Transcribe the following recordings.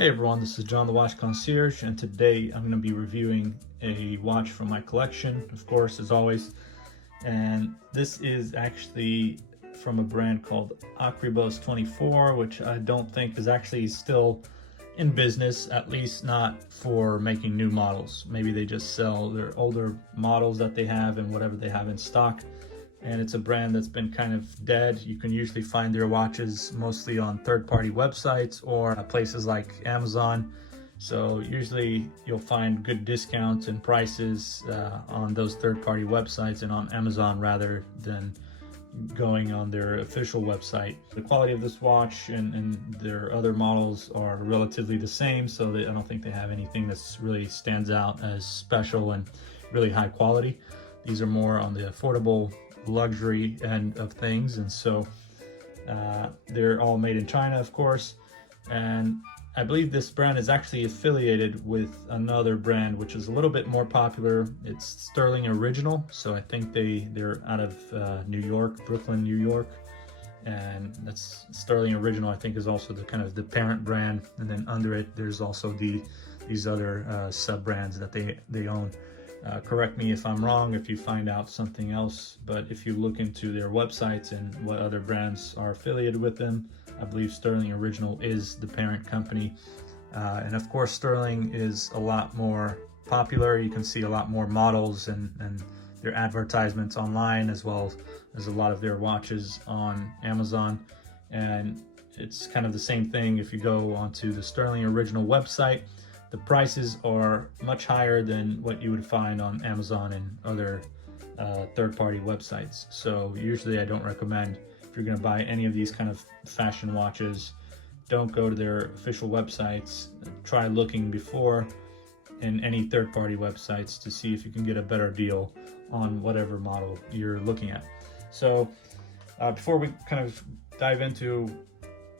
Hey everyone, this is John the Watch Concierge, and today I'm going to be reviewing a watch from my collection, of course, as always. And this is actually from a brand called Akribos XXIV, which I don't think is actually still in business, at least not for making new models. Maybe they just sell their older models that they have and whatever they have in stock. And it's a brand that's been kind of dead. You can usually find their watches mostly on third-party websites or places like Amazon. So usually you'll find good discounts and prices on those third-party websites and on Amazon rather than going on their official website. The quality of this watch and their other models are relatively the same, so I don't think they have anything that's really stands out as special and really high quality. These are more on the affordable luxury end of things, and so they're all made in China, of course. And I believe this brand is actually affiliated with another brand which is a little bit more popular. It's Sterling Original, so I think they're out of New York, Brooklyn, New York, and that's Sterling Original. I think is also the kind of the parent brand, and then under it there's also these other sub brands that they own. Correct me if I'm wrong if you find out something else, but if you look into their websites and what other brands are affiliated with them, I believe Sterling Original is the parent company. And of course, Sterling is a lot more popular. You can see a lot more models and their advertisements online, as well as a lot of their watches on Amazon. And it's kind of the same thing if you go onto the Sterling Original website. The prices are much higher than what you would find on Amazon and other third-party websites. So usually I don't recommend, if you're going to buy any of these kind of fashion watches, don't go to their official websites. Try looking before in any third-party websites to see if you can get a better deal on whatever model you're looking at. So before we kind of dive into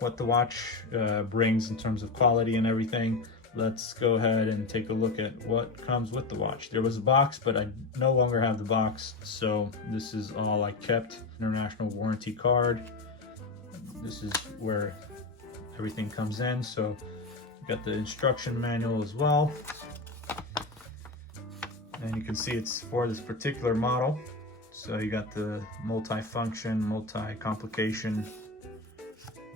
what the watch brings in terms of quality and everything, let's go ahead and take a look at what comes with the watch. There was a box, but I no longer have the box, so this is all I kept. International warranty card. This is where everything comes in. So you got the instruction manual as well, and you can see it's for this particular model. So you got the multi-function, multi-complication,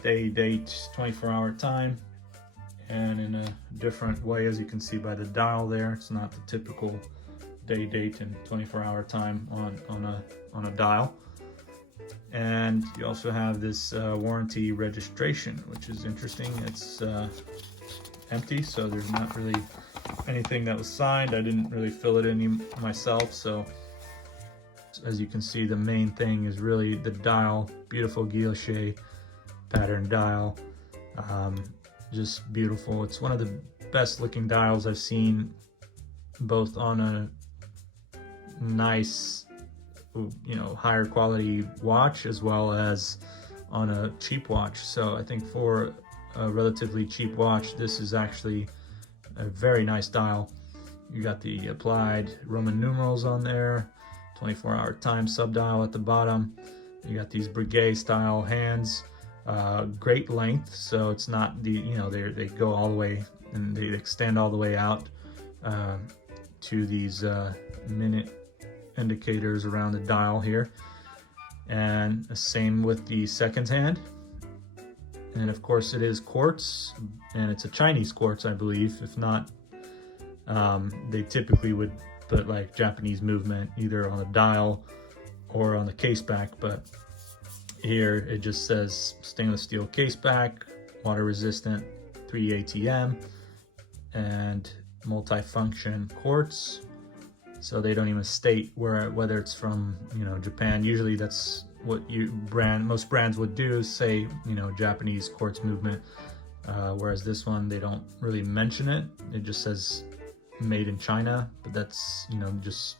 day, date, 24-hour time, and in a different way, as you can see by the dial there. It's not the typical day, date, and 24-hour time on a dial. And you also have this warranty registration, which is interesting. It's empty, so there's not really anything that was signed. I didn't really fill it in myself, so as you can see, the main thing is really the dial. Beautiful guilloche pattern dial. Just beautiful. It's one of the best looking dials I've seen, both on a nice, higher quality watch as well as on a cheap watch. So I think for a relatively cheap watch, this is actually a very nice dial. You got the applied Roman numerals on there, 24-hour time sub-dial at the bottom. You got these Breguet style hands. Great length, so it's not the they go all the way and they extend all the way out to these minute indicators around the dial here, and the same with the second hand. And of course it is quartz, and it's a Chinese quartz, I believe. If not, they typically would put like Japanese movement either on the dial or on the case back, but here it just says stainless steel case back, water resistant, 3 ATM, and multi-function quartz. So they don't even state whether it's from Japan. Usually that's what most brands would do, say Japanese quartz movement, whereas this one they don't really mention it. It just says made in China, but that's just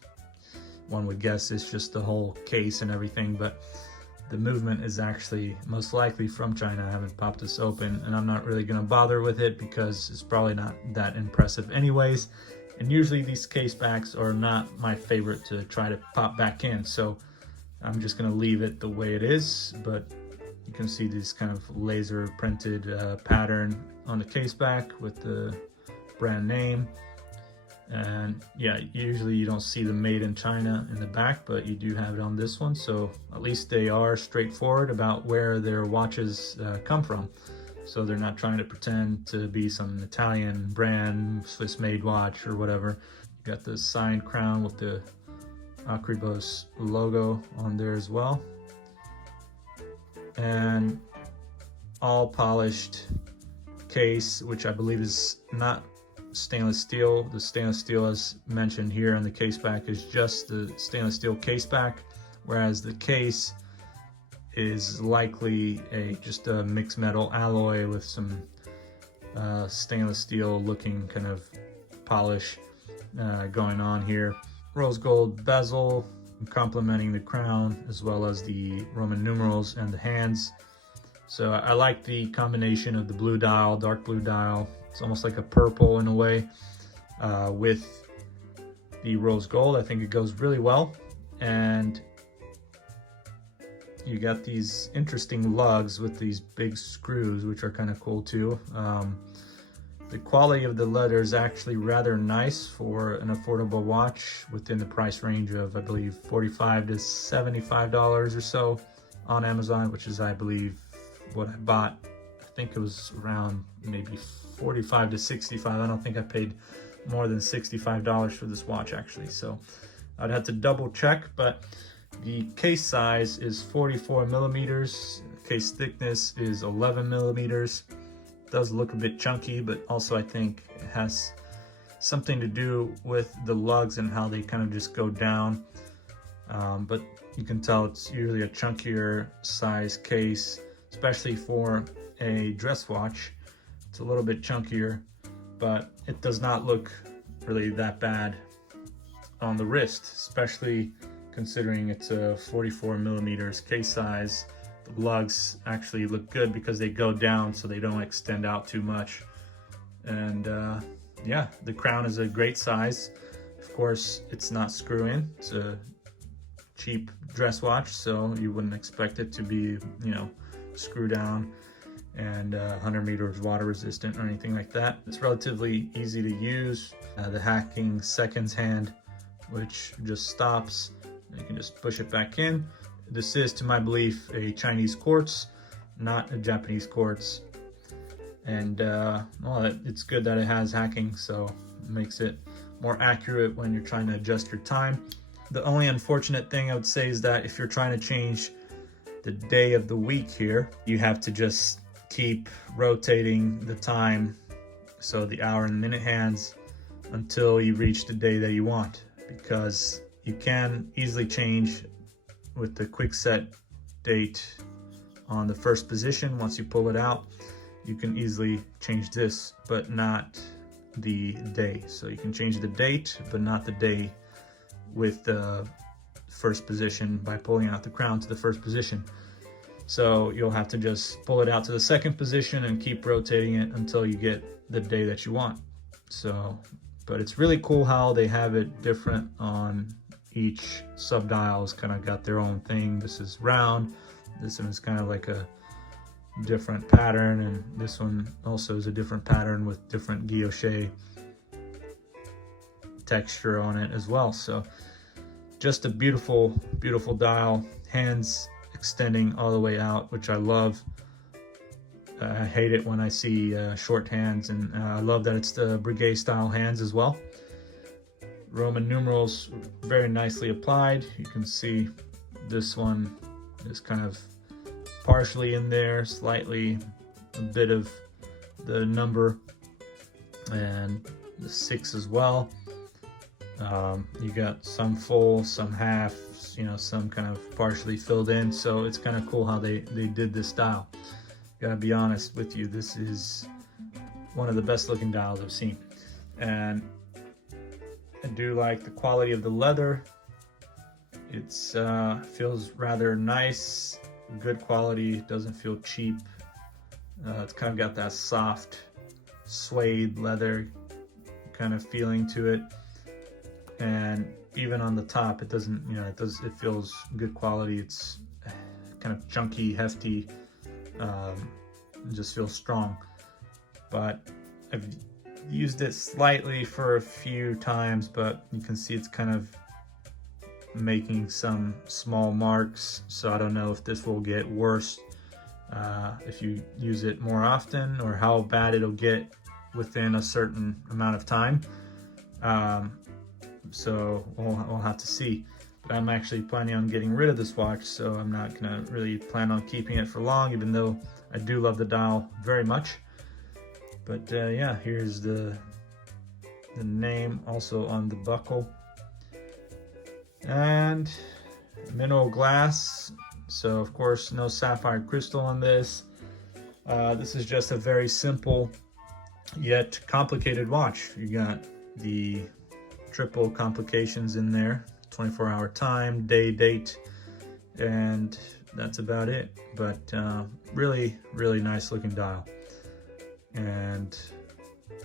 one would guess it's just the whole case and everything, but the movement is actually most likely from China. I haven't popped this open, and I'm not really going to bother with it because it's probably not that impressive anyways. And usually these case backs are not my favorite to try to pop back in, so I'm just going to leave it the way it is. But You can see this kind of laser printed pattern on the case back with the brand name. And yeah, usually you don't see the made in China in the back, but you do have it on this one. So at least they are straightforward about where their watches come from. So they're not trying to pretend to be some Italian brand, Swiss made watch or whatever. You got the signed crown with the Akribos logo on there as well. And all polished case, which I believe is not stainless steel. The stainless steel, as mentioned here on the case back, is just the stainless steel case back, whereas the case is likely just a mixed metal alloy with some stainless steel looking kind of polish going on here. Rose gold bezel complementing the crown, as well as the Roman numerals and the hands. So I like the combination of the blue dial, dark blue dial. It's almost like a purple in a way with the rose gold. I think it goes really well. And you got these interesting lugs with these big screws, which are kind of cool too. The quality of the leather is actually rather nice for an affordable watch within the price range of, I believe, $45 to $75 or so on Amazon, which is, I believe, what I bought. I think it was around maybe $45 to $65. I don't think I paid more than $65 for this watch actually. So I'd have to double check, but the case size is 44 millimeters. Case thickness is 11 millimeters. Does look a bit chunky, but also I think it has something to do with the lugs and how they kind of just go down. But you can tell it's usually a chunkier size case, especially for a dress watch. It's a little bit chunkier, but it does not look really that bad on the wrist, especially considering it's a 44 millimeters case size. The lugs actually look good because they go down so they don't extend out too much. And yeah, the crown is a great size. Of course, it's not screw in. It's a cheap dress watch, so you wouldn't expect it to be, you know, screw down and 100 meters water resistant or anything like that. It's relatively easy to use. The hacking seconds hand, which just stops. You can just push it back in. This is, to my belief, a Chinese quartz, not a Japanese quartz. And well, it's good that it has hacking, so it makes it more accurate when you're trying to adjust your time. The only unfortunate thing I would say is that if you're trying to change the day of the week here, you have to just keep rotating the time, so the hour and minute hands, until you reach the day that you want, because you can easily change with the quick set date on the first position. Once you pull it out, you can easily change this, but not the day. So you can change the date, but not the day with the first position by pulling out the crown to the first position. So you'll have to just pull it out to the second position and keep rotating it until you get the day that you want. So, but it's really cool how they have it different on each sub-dial's kind of got their own thing. This is round, this one is kind of like a different pattern, and this one also is a different pattern with different guilloche texture on it as well. So just a beautiful, beautiful dial. Hands extending all the way out, which I love. I hate it when I see short hands, and I love that it's the brigade style hands as well. Roman numerals very nicely applied. You can see this one is kind of partially in there, slightly a bit of the number, and the 6 as well. You got some full, some half, you know, some kind of partially filled in. So it's kind of cool how they did this dial. Gotta be honest with you, this is one of the best looking dials I've seen. And I do like the quality of the leather. It's feels rather nice, good quality, doesn't feel cheap. It's kind of got that soft suede leather kind of feeling to it. And even on the top, it doesn't, you know, it feels good quality. It's kind of chunky, hefty, It just feels strong. But I've used it slightly for a few times, but you can see it's kind of making some small marks, so I don't know if this will get worse if you use it more often, or how bad it'll get within a certain amount of time. So we'll have to see. But I'm actually planning on getting rid of this watch, so I'm not gonna really plan on keeping it for long, even though I do love the dial very much. But yeah, here's the name also on the buckle. And mineral glass, so of course no sapphire crystal on this. This is just a very simple yet complicated watch. You got the triple complications in there, 24-hour time, day, date, and that's about it. But really nice looking dial. And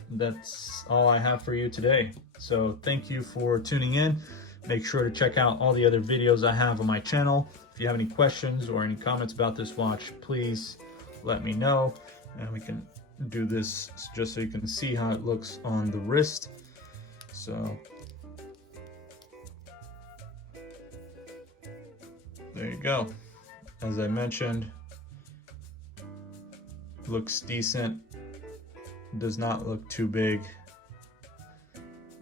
that's all I have for you today. So thank you for tuning in. Make sure to check out all the other videos I have on my channel. If you have any questions or any comments about this watch, please let me know, and we can do this just so you can see how it looks on the wrist. So there you go. As I mentioned, looks decent. Does not look too big.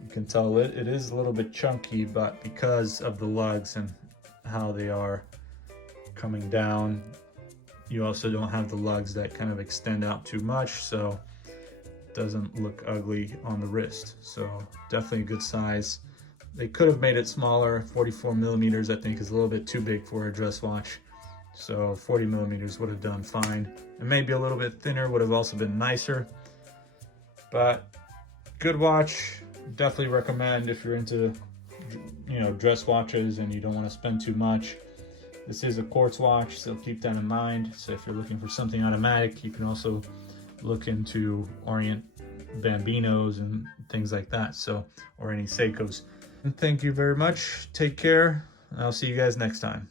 You can tell it is a little bit chunky, but because of the lugs and how they are coming down, you also don't have the lugs that kind of extend out too much, so it doesn't look ugly on the wrist. So definitely a good size. They could have made it smaller. 44 millimeters I think is a little bit too big for a dress watch, so 40 millimeters would have done fine, and maybe a little bit thinner would have also been nicer. But good watch. Definitely recommend if you're into, you know, dress watches and you don't want to spend too much. This is a quartz watch, so keep that in mind. So if you're looking for something automatic, you can also look into Orient Bambinos and things like that, so, or any Seikos. And thank you very much. Take care. I'll see you guys next time.